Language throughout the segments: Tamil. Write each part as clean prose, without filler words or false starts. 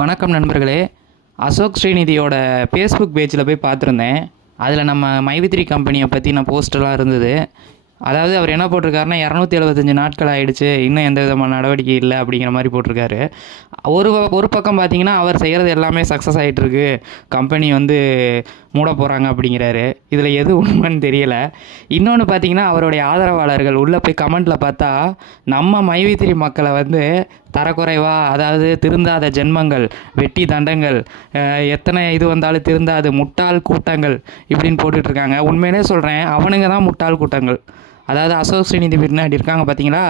வணக்கம் நண்பர்களே. அசோக் ஸ்ரீநிதியோட ஃபேஸ்புக் பேஜில் போய் பார்த்துருந்தேன். அதில் நம்ம மைவித்ரி கம்பெனியை பற்றின போஸ்டெல்லாம் இருந்தது. அதாவது அவர் என்ன போட்டிருக்காருன்னா 275 நாட்கள் ஆகிடுச்சு, இன்னும் எந்த விதமான நடவடிக்கை இல்லை அப்படிங்கிற மாதிரி போட்டிருக்காரு. ஒரு பக்கம் பார்த்தீங்கன்னா அவர் செய்கிறது எல்லாமே சக்ஸஸ் ஆகிட்டுருக்கு, கம்பெனி மூட போகிறாங்க அப்படிங்கிறாரு. இதில் எது உண்மைன்னு தெரியலை. இன்னொன்று பார்த்தீங்கன்னா அவருடைய ஆதரவாளர்கள் உள்ளே போய் கமெண்ட்டில் பார்த்தா நம்ம மைவித்திரி மக்களை தரக்குறைவா, அதாவது திருந்தாத ஜென்மங்கள், வெட்டி தண்டங்கள், எத்தனை இது வந்தாலும் திருந்தாது முட்டாள் கூட்டங்கள் இப்படின்னு போட்டுட்ருக்காங்க. உண்மையிலே சொல்கிறேன், அவனுங்க தான் முட்டாள் கூட்டங்கள். அதாவது அசோக் ஸ்ரீநிதி பின்னாடி இருக்காங்க பார்த்தீங்களா,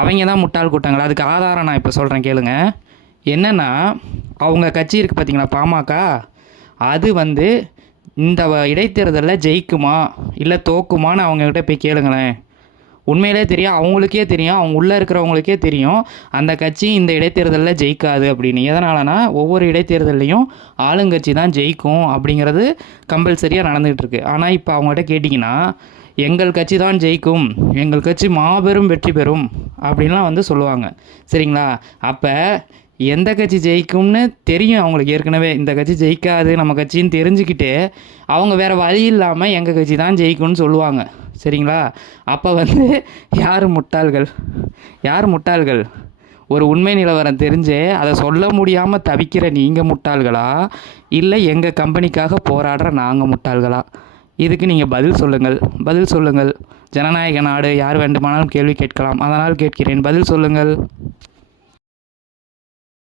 அவங்க தான் முட்டாள் கூட்டங்கள். அதுக்கு ஆதாரம் நான் இப்போ சொல்கிறேன் கேளுங்க. என்னென்னா, அவங்க கட்சி இருக்குது பார்த்தீங்களா பாமக, அது இந்த இடைத்தேர்தலில் ஜெயிக்குமா இல்லை தோக்குமான்னு அவங்கக்கிட்ட போய் கேளுங்களேன். உண்மையிலே தெரியும், அவங்களுக்கே தெரியும், அவங்க உள்ளே இருக்கிறவங்களுக்கே தெரியும் அந்த கட்சி இந்த இடைத்தேர்தலில் ஜெயிக்காது அப்படின்னு. எதனாலனா ஒவ்வொரு இடைத்தேர்தல்லையும் ஆளுங்கட்சி தான் ஜெயிக்கும் அப்படிங்கிறது கம்பல்சரியாக நடந்துகிட்ருக்கு. ஆனால் இப்போ அவங்ககிட்ட கேட்டிங்கன்னா எங்கள் கட்சி தான் ஜெயிக்கும், எங்கள் கட்சி மாபெரும் வெற்றி பெறும் அப்படின்லாம் சொல்லுவாங்க. சரிங்களா? அப்போ எந்த கட்சி ஜெயிக்கும்னு தெரியும் அவங்களுக்கு ஏற்கனவே. இந்த கட்சி ஜெயிக்காது நம்ம கட்சின்னு தெரிஞ்சுக்கிட்டு அவங்க வேறு வழி இல்லாமல் எங்கள் கட்சி தான் ஜெயிக்கும்னு சொல்லுவாங்க. சரிங்களா? அப்போ யார் முட்டாள்கள்? யார் முட்டாள்கள்? ஒரு உண்மை நிலவரம் தெரிஞ்சு அதை சொல்ல முடியாமல் தவிக்கிற நீங்கள் முட்டாள்களா, இல்லை எங்கள் கம்பெனிக்காக போராடுற நாங்கள் முட்டாள்களா? இதுக்கு நீங்கள் பதில் சொல்லுங்கள். ஜனநாயக நாடு, யார் வேண்டுமானாலும் கேள்வி கேட்கலாம், அதனால் கேட்கிறேன், பதில் சொல்லுங்கள்.